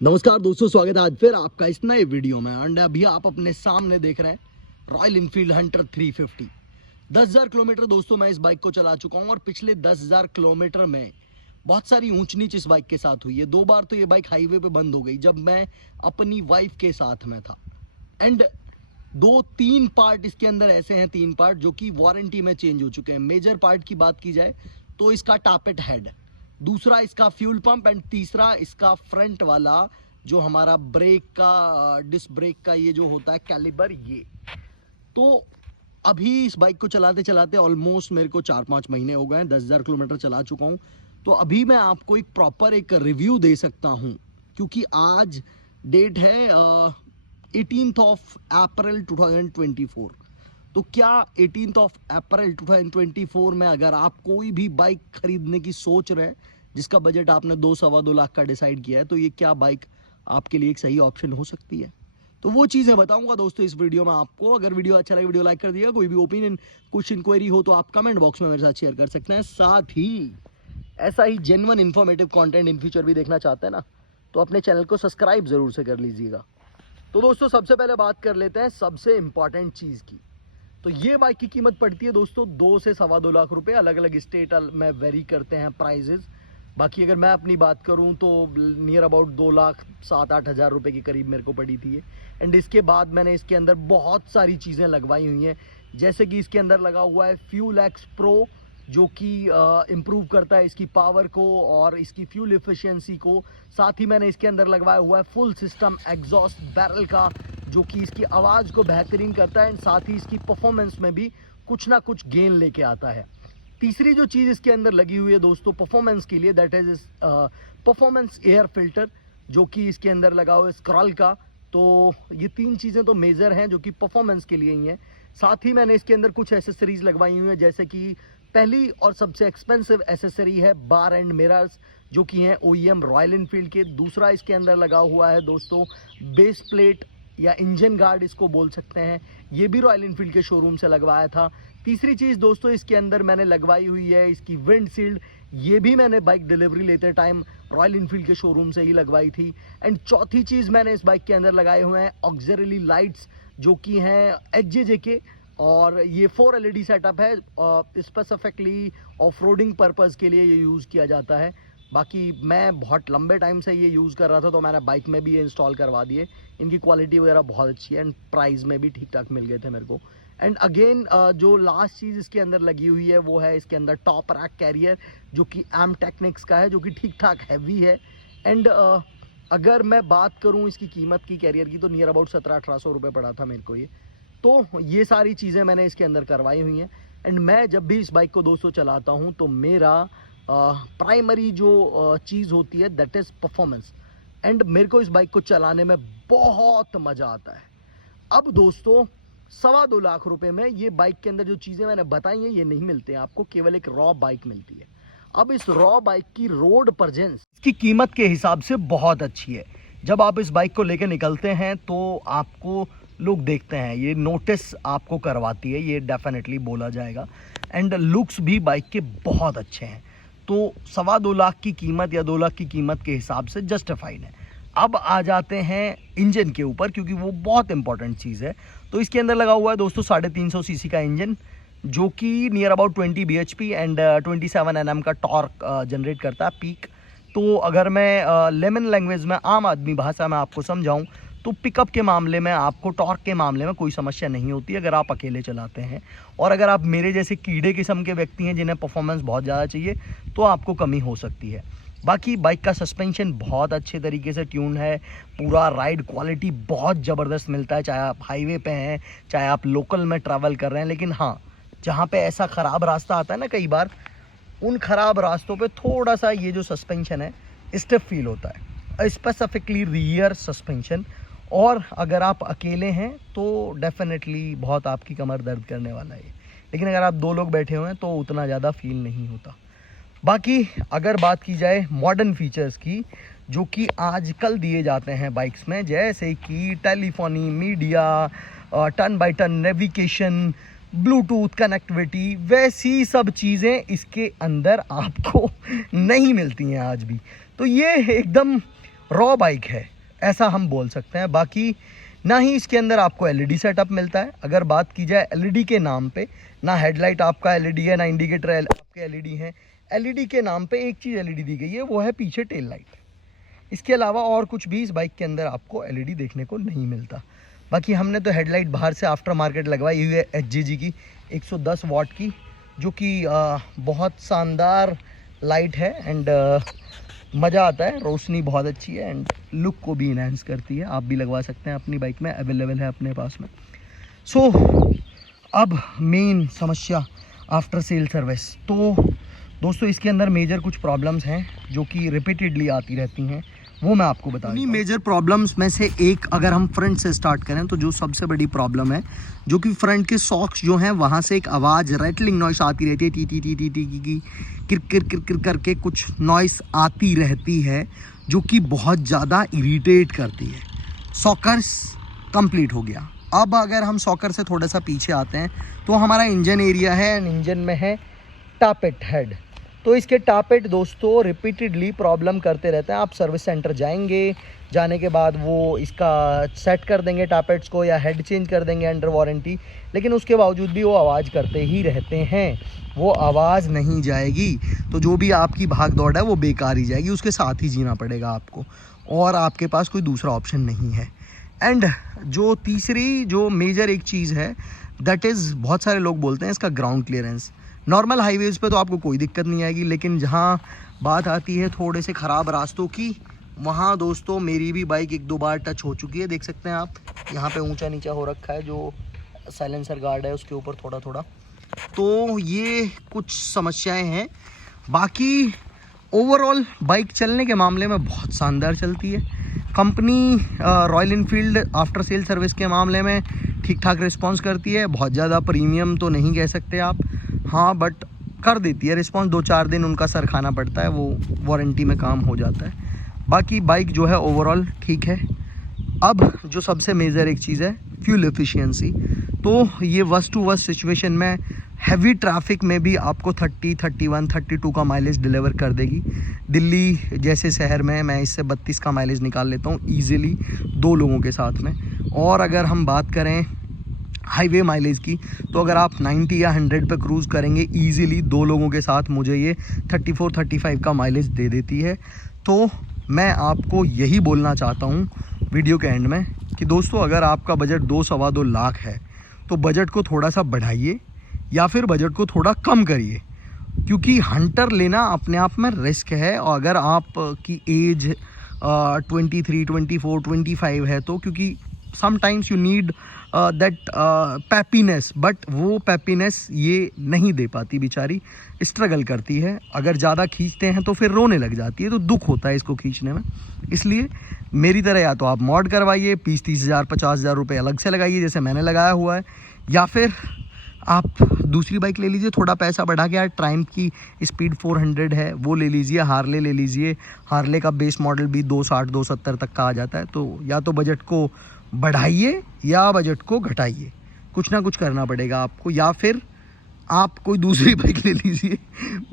नमस्कार दोस्तों, स्वागत है आज फिर आपका इस नए वीडियो में। एंड अभी आप अपने सामने देख रहे हैं रॉयल इनफील्ड हंटर 350। 10,000 किलोमीटर दोस्तों मैं इस बाइक को चला चुका हूं और पिछले 10,000 किलोमीटर में बहुत सारी ऊंच नीच इस बाइक के साथ हुई है। 2 बार तो ये बाइक हाईवे पे बंद हो गई जब मैं अपनी वाइफ के साथ में था। एंड 2-3 पार्ट इसके अंदर ऐसे हैं, 3 पार्ट जो कि वारंटी में चेंज हो चुके हैं। मेजर पार्ट की बात की जाए तो इसका टापेट हेड, दूसरा इसका फ्यूल पंप एंड तीसरा इसका फ्रंट वाला जो हमारा ब्रेक का डिस्क ब्रेक का ये जो होता है कैलिबर। ये तो अभी इस बाइक को चलाते चलाते ऑलमोस्ट मेरे को 4-5 महीने हो गए हैं। 10,000 किलोमीटर चला चुका हूं। तो अभी मैं आपको एक प्रॉपर एक रिव्यू दे सकता हूं क्योंकि आज डेट है 18th ऑफ अप्रैल 2024। तो क्या 18th ऑफ अप्रैल 2024 में अगर आप कोई भी बाइक खरीदने की सोच रहे हैं जिसका बजट आपने 2-2.25 लाख का डिसाइड किया है, तो ये क्या बाइक आपके लिए एक सही ऑप्शन हो सकती है, तो वो चीज़ें बताऊंगा दोस्तों इस वीडियो में आपको। अगर वीडियो अच्छा लगे वीडियो लाइक कर दिएगा। कोई भी ओपिनियन कुछ इंक्वायरी हो तो आप कमेंट बॉक्स में मेरे साथ शेयर कर सकते हैं। साथ ही ऐसा ही genuine informative content in future भी देखना चाहते हैं ना, तो अपने चैनल को सब्सक्राइब जरूर से कर लीजिएगा। तो दोस्तों सबसे पहले बात कर लेते हैं सबसे इंपॉर्टेंट चीज़ की। तो ये बाइक की कीमत पड़ती है दोस्तों 2 से 2.25 लाख रुपए। अलग अलग स्टेट में वेरी करते हैं प्राइजेज। बाकी अगर मैं अपनी बात करूं तो नियर अबाउट 2,07,8 हज़ार रुपये के करीब मेरे को पड़ी थी ये। एंड इसके बाद मैंने इसके अंदर बहुत सारी चीज़ें लगवाई हुई हैं, जैसे कि इसके अंदर लगा हुआ है फ्यूल एक्स प्रो जो कि इम्प्रूव करता है इसकी पावर को और इसकी फ्यूल एफिशिएंसी को। साथ ही मैंने इसके अंदर लगवाया हुआ है फुल सिस्टम एग्जॉस्ट बैरल का जो कि इसकी आवाज़ को बेहतरीन करता है एंड साथ ही इसकी परफॉर्मेंस में भी कुछ ना कुछ गेन लेके आता है। तीसरी जो चीज़ इसके अंदर लगी हुई है दोस्तों परफॉर्मेंस के लिए, that is performance air filter जो कि इसके अंदर लगा हुआ है स्क्रॉल का। तो ये 3 चीज़ें तो मेजर हैं जो कि परफॉर्मेंस के लिए ही हैं। साथ ही मैंने इसके अंदर कुछ एसेसरीज लगवाई हुई हैं, जैसे कि पहली और सबसे एक्सपेंसिव एसेसरी है बार एंड मिरर्स जो कि हैं OEM रॉयल इनफील्ड के। दूसरा इसके अंदर लगा हुआ है दोस्तों बेस प्लेट या इंजन गार्ड इसको बोल सकते हैं, ये भी रॉयल इनफील्ड के शोरूम से लगवाया था। तीसरी चीज़ दोस्तों इसके अंदर मैंने लगवाई हुई है इसकी विंड शील्ड, ये भी मैंने बाइक डिलीवरी लेते टाइम रॉयल इनफील्ड के शोरूम से ही लगवाई थी। एंड चौथी चीज़ मैंने इस बाइक के अंदर लगाए हुए हैं ऑक्सिलरी लाइट्स जो कि हैं HJJ के, और ये 4 LED सेटअप है। स्पेसिफिकली ऑफ रोडिंग पर्पज़ के लिए ये यूज़ किया जाता है। बाकी मैं बहुत लंबे टाइम से ये यूज़ कर रहा था तो मैंने बाइक में भी ये इंस्टॉल करवा दिए। इनकी क्वालिटी वगैरह बहुत अच्छी है एंड प्राइस में भी ठीक ठाक मिल गए थे मेरे को। एंड अगेन जो लास्ट चीज़ इसके अंदर लगी हुई है वो है इसके अंदर टॉप रैक कैरियर जो कि एम टेक्निक्स का है, जो कि ठीक ठाक हैवी है। एंड अगर मैं बात करूँ इसकी कीमत की कैरियर की तो नियर अबाउट 1700-1800 रुपये पड़ा था मेरे को ये। तो ये सारी चीज़ें मैंने इसके अंदर करवाई हुई हैं। एंड मैं जब भी इस बाइक को दोस्तों चलाता हूँ तो मेरा प्राइमरी जो चीज़ होती है दैट इज़ परफॉर्मेंस। एंड मेरे को इस बाइक को चलाने में बहुत मज़ा आता है। अब दोस्तों 2.25 लाख रुपए में ये बाइक के अंदर जो चीज़ें मैंने बताई हैं ये नहीं मिलते हैं आपको, केवल एक रॉ बाइक मिलती है। अब इस रॉ बाइक की रोड प्रेजेंस इसकी कीमत के हिसाब से बहुत अच्छी है। जब आप इस बाइक को लेकर निकलते हैं तो आपको लोग देखते हैं, ये नोटिस आपको करवाती है, ये डेफिनेटली बोला जाएगा। एंड लुक्स भी बाइक के बहुत अच्छे हैं। तो 2.25 लाख की कीमत या 2 लाख की कीमत के हिसाब से जस्टिफाइड है। अब आ जाते हैं इंजन के ऊपर क्योंकि वो बहुत इंपॉर्टेंट चीज़ है। तो इसके अंदर लगा हुआ है दोस्तों 350 सीसी का इंजन जो कि near about 20 bhp and 27 Nm का टॉर्क जनरेट करता है पीक। तो अगर मैं लेमन लैंग्वेज में आम आदमी भाषा में आपको समझाऊं तो पिकअप के मामले में आपको टॉर्क के मामले में कोई समस्या नहीं होती अगर आप अकेले चलाते हैं। और अगर आप मेरे जैसे कीड़े किस्म के व्यक्ति हैं जिन्हें परफॉर्मेंस बहुत ज़्यादा चाहिए तो आपको कमी हो सकती है। बाकी बाइक का सस्पेंशन बहुत अच्छे तरीके से ट्यून है, पूरा राइड क्वालिटी बहुत ज़बरदस्त मिलता है, चाहे आप हाईवे पे हैं चाहे आप लोकल में ट्रैवल कर रहे हैं। लेकिन हाँ, जहाँ पे ऐसा ख़राब रास्ता आता है ना कई बार, उन ख़राब रास्तों पे थोड़ा सा ये जो सस्पेंशन है स्टिफ फील होता है, स्पेसिफिकली रियर सस्पेंशन। और अगर आप अकेले हैं तो डेफिनेटली बहुत आपकी कमर दर्द करने वाला है, लेकिन अगर आप 2 लोग बैठे हुए हैं तो उतना ज़्यादा फील नहीं होता। बाकी अगर बात की जाए मॉडर्न फीचर्स की जो कि आजकल दिए जाते हैं बाइक्स में, जैसे कि telephony, media, turn by turn navigation, Bluetooth connectivity, वैसी सब चीज़ें इसके अंदर आपको नहीं मिलती हैं आज भी। तो ये एकदम रॉ बाइक है, ऐसा हम बोल सकते हैं। बाकी ना ही इसके अंदर आपको एलईडी सेटअप मिलता है। अगर बात की जाए एलईडी के नाम पे, ना हेडलाइट आपका एलईडी है, ना इंडिकेटर आपके एलईडी हैं। एलईडी के नाम पे एक चीज़ एलईडी दी गई है, वो है पीछे टेल लाइट। इसके अलावा और कुछ भी इस बाइक के अंदर आपको एलईडी देखने को नहीं मिलता। बाकी हमने तो हेडलाइट बाहर से आफ्टर मार्केट लगवाई हुई है HJG की 110 वाट की, जो कि बहुत शानदार लाइट है एंड मज़ा आता है। रोशनी बहुत अच्छी है एंड लुक को भी इनहेंस करती है। आप भी लगवा सकते हैं अपनी बाइक में, अवेलेबल है अपने पास में। सो अब मेन समस्या आफ्टर सेल सर्विस। तो दोस्तों इसके अंदर मेजर कुछ प्रॉब्लम्स हैं जो कि रिपीटेडली आती रहती हैं, वो मैं आपको बता दूँ। मेजर प्रॉब्लम्स में से एक अगर हम फ्रंट से स्टार्ट करें तो जो सबसे बड़ी प्रॉब्लम है, जो कि फ्रंट के सॉक्स जो हैं वहाँ से एक आवाज़ रैटलिंग नॉइस आती रहती है, T T T T T की किर किर किर किर करके कुछ नॉइस आती रहती है, जो कि बहुत ज़्यादा इरिटेट करती है। सॉकर्स कंप्लीट हो गया। अब अगर हम सॉकर से थोड़ा सा पीछे आते हैं तो हमारा इंजन एरिया है एंड इंजन में है टापेट हेड। तो इसके टापेट दोस्तों रिपीटेडली प्रॉब्लम करते रहते हैं। आप सर्विस सेंटर जाएंगे, जाने के बाद वो इसका सेट कर देंगे टापेट्स को या हेड चेंज कर देंगे अंडर वारंटी, लेकिन उसके बावजूद भी वो आवाज़ करते ही रहते हैं। वो आवाज़ नहीं जाएगी तो जो भी आपकी भाग दौड़ है वो बेकार ही जाएगी, उसके साथ ही जीना पड़ेगा आपको, और आपके पास कोई दूसरा ऑप्शन नहीं है। एंड जो तीसरी जो मेजर एक चीज़ है, दैट इज़ बहुत सारे लोग बोलते हैं इसका ग्राउंड क्लियरेंस। नॉर्मल हाईवेज़ पे तो आपको कोई दिक्कत नहीं आएगी, लेकिन जहाँ बात आती है थोड़े से ख़राब रास्तों की, वहाँ दोस्तों मेरी भी बाइक 1-2 बार टच हो चुकी है। देख सकते हैं आप, यहाँ पे ऊंचा नीचा हो रखा है जो साइलेंसर गार्ड है उसके ऊपर थोड़ा थोड़ा। तो ये कुछ समस्याएं हैं। बाकी ओवरऑल बाइक चलने के मामले में बहुत शानदार चलती है। Company royal Enfield after sale service के मामले में ठीक ठाक रिस्पॉन्स करती है। बहुत ज़्यादा प्रीमियम तो नहीं कह सकते आप, हाँ, बट कर देती है रिस्पॉन्स। 2-4 दिन उनका सर खाना पड़ता है, वो वारंटी में काम हो जाता है। बाकी बाइक जो है ओवरऑल ठीक है। अब जो सबसे मेजर एक चीज़ है फ्यूल एफिशिएंसी। तो ये वर्स्ट टू वर्स्ट सिचुएशन में हैवी ट्रैफिक में भी आपको 30, 31, 32 का माइलेज डिलीवर कर देगी। दिल्ली जैसे शहर में मैं इससे 32 का माइलेज निकाल लेता हूँ ईजिली 2 लोगों के साथ में। और अगर हम बात करें हाईवे माइलेज की, तो अगर आप 90 या 100 पे क्रूज़ करेंगे ईजिली 2 लोगों के साथ, मुझे ये 34, 35 का माइलेज दे देती है। तो मैं आपको यही बोलना चाहता हूँ वीडियो के एंड में कि दोस्तों अगर आपका बजट 2-2.25 लाख है तो बजट को थोड़ा सा बढ़ाइए या फिर बजट को थोड़ा कम करिए, क्योंकि हंटर लेना अपने आप में रिस्क है। और अगर आपकी एज 23, 24, 25 है तो, क्योंकि sometimes you need that happiness, but वो पैपीनेस ये नहीं दे पाती, बेचारी स्ट्रगल करती है। अगर ज़्यादा खींचते हैं तो फिर रोने लग जाती है, तो दुख होता है इसको खींचने में। इसलिए मेरी तरह या तो आप मॉड करवाइए, 20-30 हज़ार 50 हज़ार रुपये अलग से लगाइए जैसे मैंने लगाया हुआ है, या फिर आप दूसरी बाइक ले लीजिए, थोड़ा पैसा बढ़ा के। यार ट्रायम्फ की स्पीड 400 है, वो ले लीजिए। हार्ले ले लीजिए, हार्ले का बेस मॉडल भी 260, 270 तक का आ जाता है। तो या तो बजट को बढ़ाइए या बजट को घटाइए, कुछ ना कुछ करना पड़ेगा आपको, या फिर आप कोई दूसरी बाइक ले लीजिए,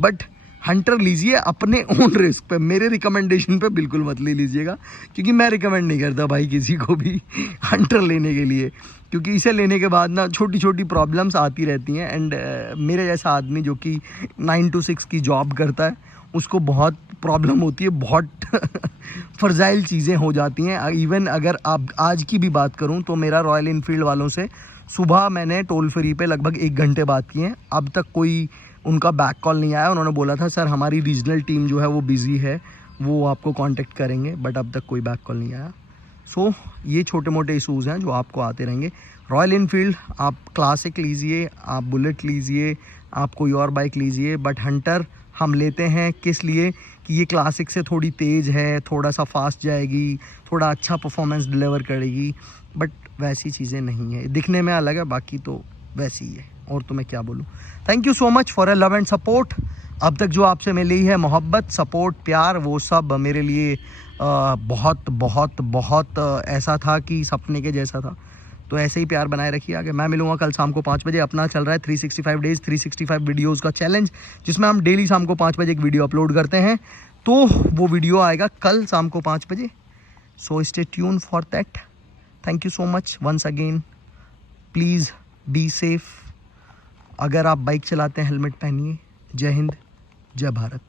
बट हंटर लीजिए अपने ओन रिस्क पे। मेरे रिकमेंडेशन पे बिल्कुल मत ले लीजिएगा, क्योंकि मैं रिकमेंड नहीं करता भाई किसी को भी हंटर लेने के लिए, क्योंकि इसे लेने के बाद ना छोटी छोटी प्रॉब्लम्स आती रहती हैं। एंड मेरे जैसा आदमी जो कि 9 to 6 की जॉब करता है, उसको बहुत प्रॉब्लम होती है, बहुत फर्जाइल चीज़ें हो जाती हैं। इवन अगर आप आज की भी बात करूं तो मेरा रॉयल इनफील्ड वालों से सुबह मैंने टोल फ्री पे लगभग 1 घंटे बात की है, अब तक कोई उनका बैक कॉल नहीं आया। उन्होंने बोला था सर हमारी रीजनल टीम जो है वो बिज़ी है, वो आपको कांटेक्ट करेंगे, बट अब तक कोई बैक कॉल नहीं आया। सो ये छोटे मोटे इशूज़ हैं जो आपको आते रहेंगे। रॉयल इनफील्ड आप क्लासिक लीजिए, आप बुलेट लीजिए, आप कोई और बाइक लीजिए, बट हंटर हम लेते हैं किस लिए कि ये क्लासिक से थोड़ी तेज़ है, थोड़ा सा फास्ट जाएगी, थोड़ा अच्छा परफॉर्मेंस डिलीवर करेगी, बट वैसी चीज़ें नहीं है। दिखने में अलग है, बाकी तो वैसी ही है, और तो मैं क्या बोलूँ। Thank you so much for a love and support. अब तक जो आपसे मिली है मोहब्बत, सपोर्ट, प्यार, वो सब मेरे लिए बहुत बहुत बहुत ऐसा था कि सपने के जैसा था। तो ऐसे ही प्यार बनाए रखिए आगे। मैं मिलूंगा कल शाम को 5 बजे। अपना चल रहा है 365 डेज़ 365 वीडियोज़ का चैलेंज, जिसमें हम डेली शाम को 5 बजे एक वीडियो अपलोड करते हैं। तो वो वीडियो आएगा कल शाम को 5 बजे। So stay tune for that. Thank you so much once again. Please be safe. अगर आप बाइक चलाते हैं हेलमेट पहनिए। जय हिंद, जय भारत।